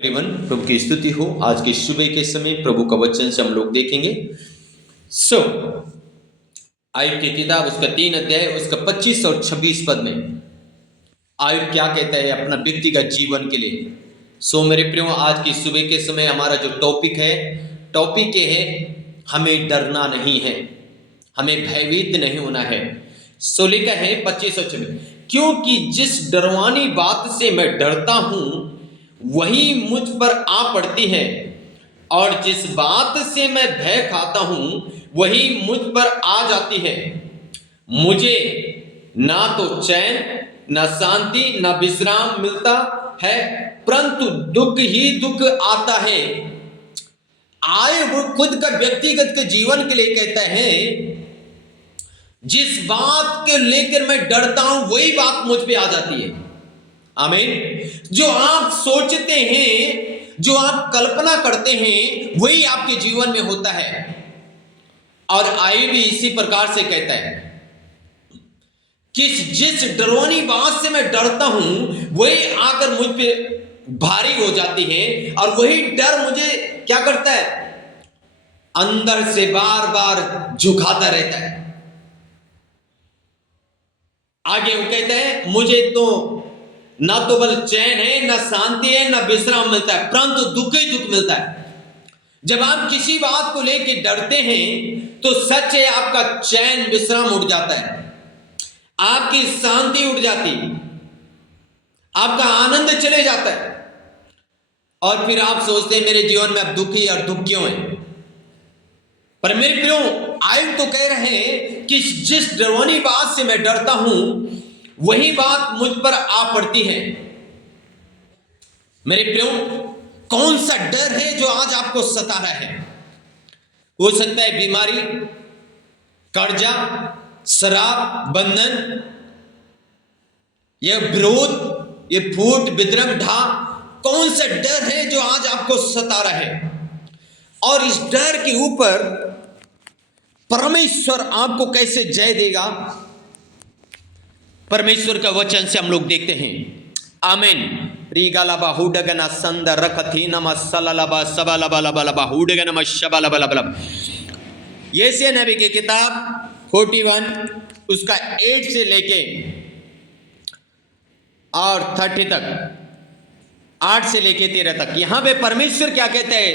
Everyone, प्रभु की स्तुति हो। आज के सुबह के समय प्रभु का वचन से हम लोग देखेंगे। आयुब की किताब उसका 3 अध्याय उसका 25 और 26 पद में आयुब क्या कहता है अपना व्यक्तिगत जीवन के लिए। मेरे प्रियो, आज की सुबह के समय हमारा जो टॉपिक ये है, हमें डरना नहीं है, हमें भयभीत नहीं होना है। लिखा है 25 और 26, क्योंकि जिस डरवानी बात से मैं डरता हूं वही मुझ पर आ पड़ती है, और जिस बात से मैं भय खाता हूं वही मुझ पर आ जाती है। मुझे ना तो चैन, ना शांति, ना विश्राम मिलता है, परंतु दुख ही दुख आता है। आयुब खुद का व्यक्तिगत के जीवन के लिए कहता है, जिस बात के लेकर मैं डरता हूं वही बात मुझ पे आ जाती है। आमीन। जो आप सोचते हैं, जो आप कल्पना करते हैं, वही आपके जीवन में होता है। और आयुब भी इसी प्रकार से कहता है कि जिस डरवानी बात से मैं डरता हूं वही आकर मुझ पे भारी हो जाती है, और वही डर मुझे क्या करता है, अंदर से बार बार झुकाता रहता है। आगे वो कहता है, मुझे तो ना तो बल चैन है, ना शांति है, ना विश्राम मिलता है, परंतु दुख ही दुख मिलता है। जब आप किसी बात को लेकर डरते हैं तो सच है, आपका चैन विश्राम उड़ जाता है, आपकी शांति उड़ जाती है, आपका आनंद चले जाता है, और फिर आप सोचते हैं मेरे जीवन में अब दुखी और दुख क्यों है। पर मेरे प्रियो, आयुब तो कह रहे हैं कि जिस डरवानी बात से मैं डरता हूं वही बात मुझ पर आ पड़ती है। मेरे प्रियो, कौन सा डर है जो आज आपको सता रहा है? हो सकता है बीमारी, कर्जा, शराब, बंधन, यह विरोध, यह फूट, विद्रम, ढा, कौन सा डर है जो आज आपको सता रहा है? और इस डर के ऊपर परमेश्वर आपको कैसे जय देगा, परमेश्वर का वचन से हम लोग देखते हैं। आमीन। रीगालाबा हुडगना संद रखथी नम सलालाबा सबलाबा हुडगना नम शबलाबा। यशायाह नबी की किताब 41 उसका 8 से लेके और 30 तक, 8 से लेके 13 तक, यहां पे परमेश्वर क्या कहते हैं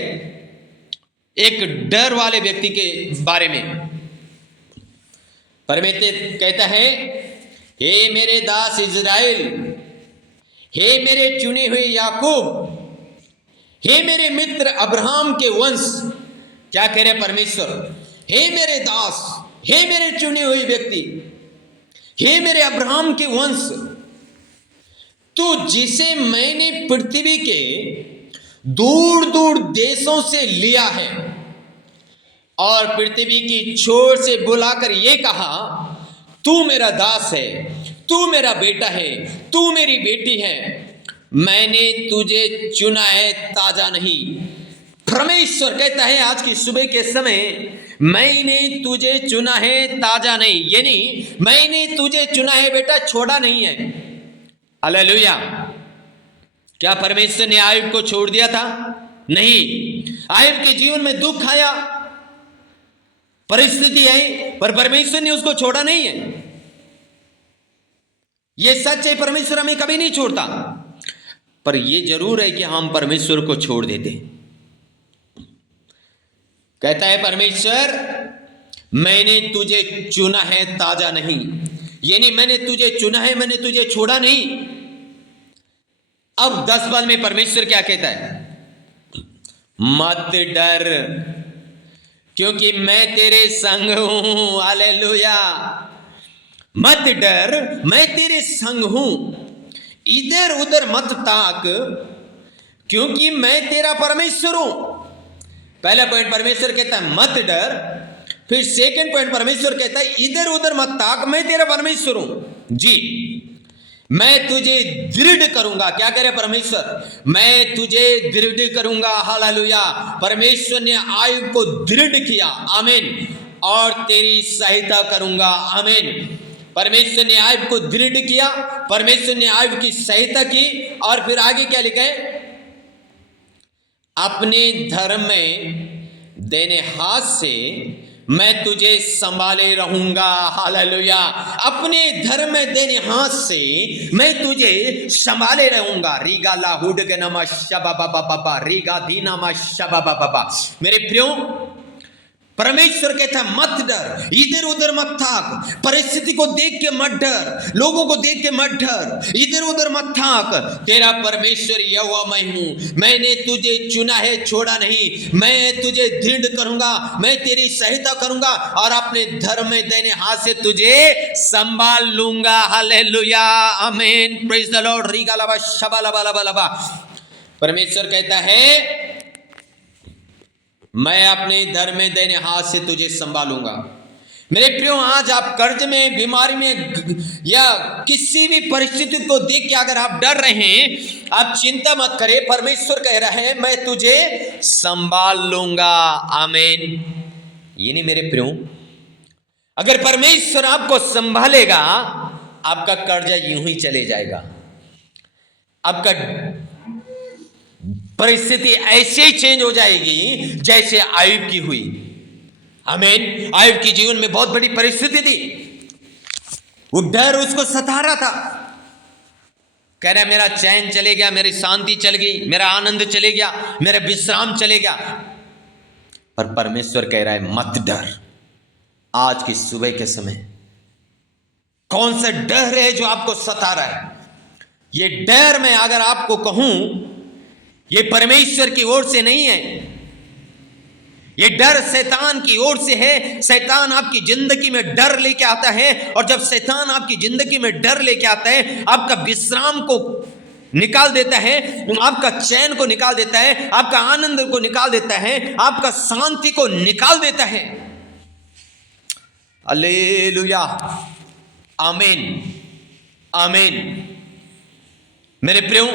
एक डर वाले व्यक्ति के बारे में। परमेश्वर कहता है, हे मेरे दास इज़राइल, हे मेरे चुने हुए याकूब, हे मेरे मित्र अब्राहम के वंश। क्या कह रहे परमेश्वर? हे मेरे दास, हे मेरे चुने हुए व्यक्ति, हे मेरे अब्राहम के वंश, तो जिसे मैंने पृथ्वी के दूर दूर देशों से लिया है और पृथ्वी की छोर से बुलाकर ये कहा, तू मेरा दास है, तू मेरा बेटा है, तू मेरी बेटी है, मैंने तुझे चुना है, ताजा नहीं। परमेश्वर कहता है आज की सुबह के समय, मैंने तुझे चुना है, ताजा नहीं, यानी मैंने तुझे चुना है बेटा, छोड़ा नहीं है। हालेलुया। क्या परमेश्वर ने आयुब को छोड़ दिया था? नहीं। आयुब के जीवन में दुख आया, परिस्थिति आई, पर परमेश्वर ने उसको छोड़ा नहीं है। यह सच है, परमेश्वर हमें कभी नहीं छोड़ता, पर यह जरूर है कि हम परमेश्वर को छोड़ देते। कहता है परमेश्वर, मैंने तुझे चुना है, ताजा नहीं, यानी मैंने तुझे चुना है, मैंने तुझे छोड़ा नहीं। अब 10 पद में परमेश्वर क्या कहता है? मत डर, क्योंकि मैं तेरे संग हूं। हालेलुया। मत डर, मैं तेरे संग हूं, इधर उधर मत ताक, क्योंकि मैं तेरा परमेश्वर हूं। पहला पॉइंट परमेश्वर कहता है मत डर, फिर सेकंड पॉइंट परमेश्वर कहता है इधर उधर मत ताक, मैं तेरा परमेश्वर हूं। जी, मैं तुझे दृढ़ करूंगा। क्या कह रहे परमेश्वर? मैं तुझे दृढ़ करूंगा। हालेलुया। परमेश्वर ने आयुब को दृढ़ किया, आमीन, और तेरी सहायता करूंगा, आमीन। परमेश्वर ने आयुब को दृढ़ किया, परमेश्वर ने आयुब की सहायता की, और फिर आगे क्या लिखा है? अपने धर्म में देने हाथ से मैं तुझे संभाले रहूंगा। हालेलुया। अपने धर्म में देने हाथ से मैं तुझे संभाले रहूंगा। रीगा लाहुड के नमा शबा बाबा बाबा रीगा धी नमा शबा बाबा बाबा। मेरे प्रियो, परमेश्वर कहता है मत डर, इधर उधर मत थाक, परिस्थिति को देख के मत डर, लोगों को देख के मत डर, इधर उधर मत थाक। तेरा परमेश्वर यहोवा मैं हूं, मैंने तुझे चुना है, छोड़ा नहीं। मैं तुझे दृढ़ करूंगा, मैं तेरी सहायता करूंगा और अपने धर्म में देने हाथ से तुझे संभाल लूंगा। हालेलुया, आमीन, प्रेज द लॉर्ड। रीगा लबा शबा लबा लबा लबा। परमेश्वर कहता है मैं अपने धर्म में देने हाथ से तुझे संभालूंगा। मेरे प्रियो, आज आप कर्ज में, बीमारी में या किसी भी परिस्थिति को देख के अगर आप डर रहे हैं, आप चिंता मत करें। परमेश्वर कह रहा है मैं तुझे संभाल लूंगा। आमीन। ये नहीं मेरे प्रियो, अगर परमेश्वर आपको संभालेगा, आपका कर्जा यूं ही चले जाएगा। आपका परिस्थिति ऐसे ही चेंज हो जाएगी जैसे आयुब की हुई। आमीन। आयुब के जीवन में बहुत बड़ी परिस्थिति थी, वो डर उसको सता रहा था। कह रहा है मेरा चैन चले गया, मेरी शांति चल गई, मेरा आनंद चले गया, मेरा विश्राम चले गया। पर परमेश्वर कह रहा है मत डर। आज की सुबह के समय कौन सा डर है जो आपको सता रहा है? ये डर मैं अगर आपको कहूं, ये परमेश्वर की ओर से नहीं है, ये डर शैतान की ओर से है। शैतान आपकी जिंदगी में डर लेके आता है, और जब शैतान आपकी जिंदगी में डर लेके आता है, आपका विश्राम को निकाल देता है, आपका चैन को निकाल देता है, आपका आनंद को निकाल देता है, आपका शांति को निकाल देता है। हालेलुया, आमीन, आमीन। मेरे प्रियो,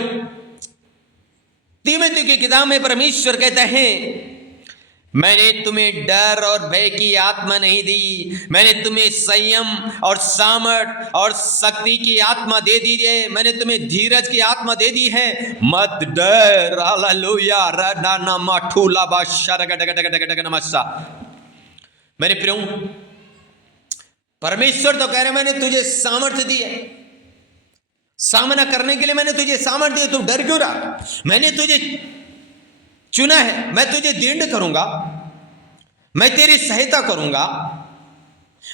तीमुथियुस की किताब में परमेश्वर कहता है मैंने तुम्हें डर और भय की आत्मा नहीं दी, मैंने तुम्हें संयम और सामर्थ और शक्ति की आत्मा दे दी है, मैंने तुम्हें धीरज की आत्मा दे दी है। मत डर। हालेलुया। रना माठूला बाशा। मेरे प्रियो, परमेश्वर तो कह रहे मैंने तुझे सामर्थ्य दी है, सामना करने के लिए मैंने तुझे सामर्थ्य दी, तू डर क्यों रहा? मैंने तुझे चुना है, मैं तुझे दृढ़ करूंगा, मैं तेरी सहायता करूंगा,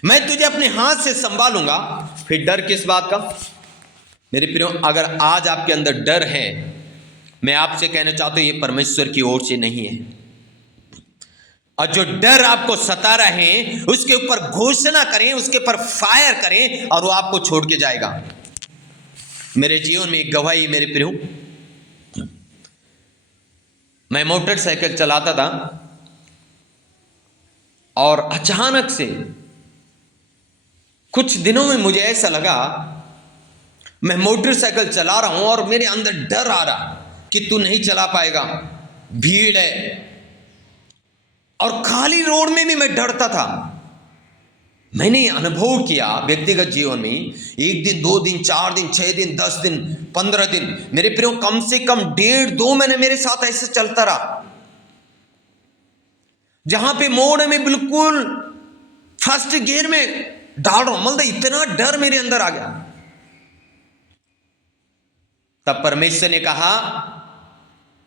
मैं तुझे अपने हाथ से संभालूंगा। फिर डर किस बात का? मेरे प्रियो, अगर आज आपके अंदर डर है, मैं आपसे कहना चाहता हूं ये परमेश्वर की ओर से नहीं है। और जो डर आपको सता रहे हैं उसके ऊपर घोषणा करें, उसके ऊपर फायर करें और वो आपको छोड़ के जाएगा। मेरे जीवन में एक गवाही, मेरे प्रियो, मैं मोटरसाइकिल चलाता था और अचानक से कुछ दिनों में मुझे ऐसा लगा मैं मोटरसाइकिल चला रहा हूं और मेरे अंदर डर आ रहा कि तू नहीं चला पाएगा, भीड़ है। और खाली रोड में भी मैं डरता था। मैंने अनुभव किया व्यक्तिगत जीवन में, 1 दिन, 2 दिन, 4 दिन, 6 दिन, 10 दिन, 15 दिन, मेरे प्रियो कम से कम 1.5-2 महीने मेरे साथ ऐसे चलता रहा, जहां पे मोड़ में बिल्कुल फर्स्ट गियर में डाल रहा हूं, मतलब इतना डर मेरे अंदर आ गया। तब परमेश्वर ने कहा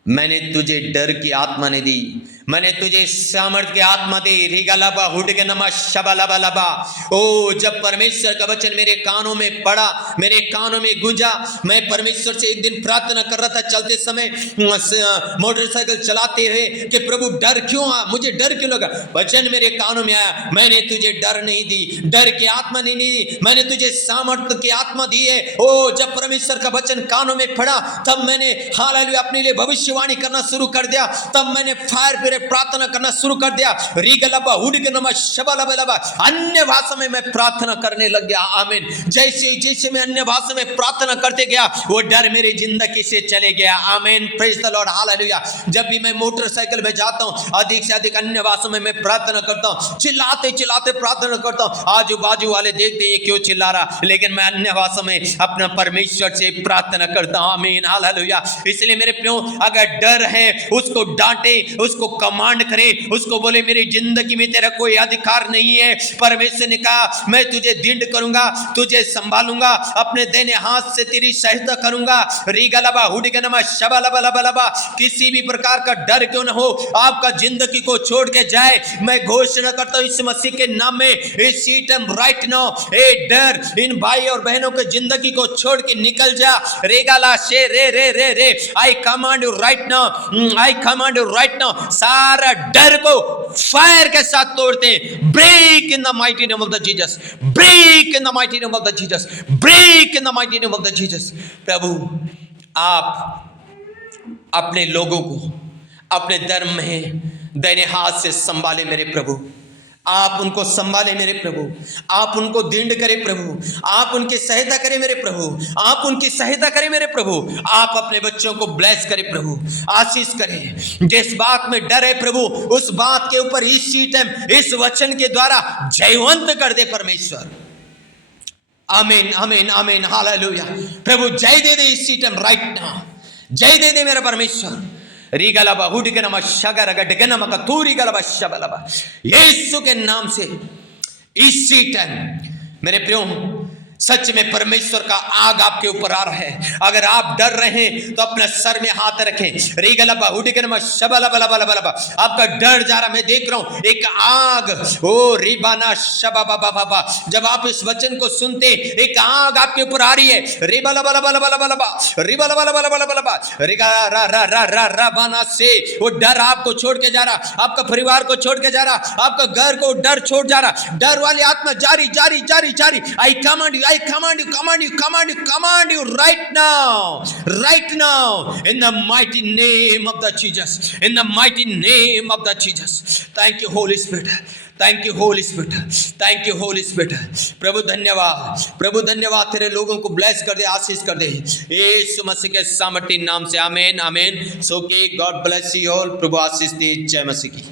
मैंने तुझे डर की आत्मा नहीं दी, मैंने तुझे सामर्थ की आत्मा दी। रिगलबा हुड के नमा शबलबा लबा। ओ, जब परमेश्वर का वचन मेरे कानों में पड़ा, मेरे कानों में गूंजा, मैं परमेश्वर से एक दिन प्रार्थना कर रहा था चलते समय, मोटरसाइकिल चलाते हुए, कि प्रभु डर क्यों मुझे डर क्यों लगा? वचन मेरे कानों में आया, मैंने तुझे डर नहीं दी, डर की आत्मा नहीं दी, मैंने तुझे सामर्थ की आत्मा दी है। ओ, जब परमेश्वर का वचन कानों में पड़ा, तब मैंने हालेलुया अपने लिए भविष्यवाणी करना शुरू कर दिया। तब मैंने फायर में प्रार्थना करना शुरू कर दिया, रीगलबा हुडगनमा शबलबलबा, अन्य भाषा में मैं प्रार्थना करने लग गया। आमीन। जैसे जैसे मैं अन्य भाषा में प्रार्थना करते गया, वो डर मेरी जिंदगी से चले गया। आमीन। Praise the Lord, hallelujah. जब भी मैं मोटरसाइकिल में जाता हूँ, अधिक से अधिक अन्य भाषा में मैं प्रार्थना करता हूँ, चिल्लाते चिल्लाते प्रार्थना करता हूँ। आजू बाजू वाले देखते हैं क्यों चिल्ला रहा, लेकिन मैं अन्य भाषा में अपना परमेश्वर से प्रार्थना करता हूँ। आमीन, हालेलुया। इसलिए मेरे प्रियो, अगर डर है उसको डांटे, उसको कमांड करे, उसको बोले मेरी जिंदगी में तेरा कोई अधिकार नहीं है। परमेश्वर ने कहा मैं तुझे दृढ़ करूंगा, तुझे संभालूंगा, अपने दाहिने हाथ से तेरी सहायता करूंगा। रीगलबा हुडगनमा शबलबलबलबा, किसी भी प्रकार का डर क्यों न हो, आपका जिंदगी को छोड़ के जाए। मैं घोषणा करता हूं इस मसीह के नाम में, इस टाइम राइट नाउ, ए डर इन भाई और बहनों के जिंदगी को छोड़ के निकल जा। रेगाला शे रे रे रे रे, I command you right now, I command you right now. सारा डर को फायर के साथ तोड़ते, break in the mighty name of the Jesus, break in the mighty name of the Jesus, break in the mighty name of the Jesus. प्रभु, आप अपने लोगों को अपने धर्म में दाहिने हाथ से संभाले मेरे प्रभु। आप उनको संभाले मेरे प्रभु, आप उनको दृढ़ करें प्रभु, आप उनकी सहायता करें मेरे प्रभु, आप उनकी सहायता करें मेरे प्रभु। आप अपने बच्चों को ब्लेस करें प्रभु, आशीष करें। जिस बात में डर है प्रभु, उस बात के ऊपर इस टाइम इस वचन के द्वारा जयवंत कर दे परमेश्वर। आमीन, आमीन, आमीन, हालेलुया। प्रभु जय दे दे इस टाइम राइट नाउ, जय दे दे मेरा परमेश्वर। रीगलबा हुडगनमा शगरगडगनमा कतूरीगलबा शबलबा, यीशु के नाम से इसी टाइम मेरे प्रियो, सच में परमेश्वर का आग आपके ऊपर आ रहा है। अगर आप डर रहे हैं तो अपने सर में हाथ रखें। रीगलबा हुडगनमा शबलबलबलबा, आपका डर जा रहा, मैं देख रहा हूं एक आग, ओ रिबाना शबाबाबाबा। जब आप इस वचन को सुनते, एक आग आपके ऊपर आ रही है। रिबलबलबलबलबा, रिबलबलबलबलबा, रिगाराराराराराबाना से वो डर आपको छोड़ के जा रहा, आपका परिवार को छोड़ के जा रहा, आपका घर को डर छोड़ जा रहा। डर वाली आत्मा जारी जारी जारी जारी। आई command you, I command you, command you, command you, command you right now, in the mighty name of the Jesus, in the mighty name of the Jesus. Thank you Holy Spirit, thank you Holy Spirit, thank you Holy Spirit. प्रभु धन्यवाद, प्रभु धन्यवाद, तेरे लोगों को bless कर दे, आशीष कर दे, यीशु मसीह के सामर्थी नाम से। आमीन, आमीन। सो के गॉड ब्लेस यू ऑल। प्रभु आशीष दे। जय मसीह की।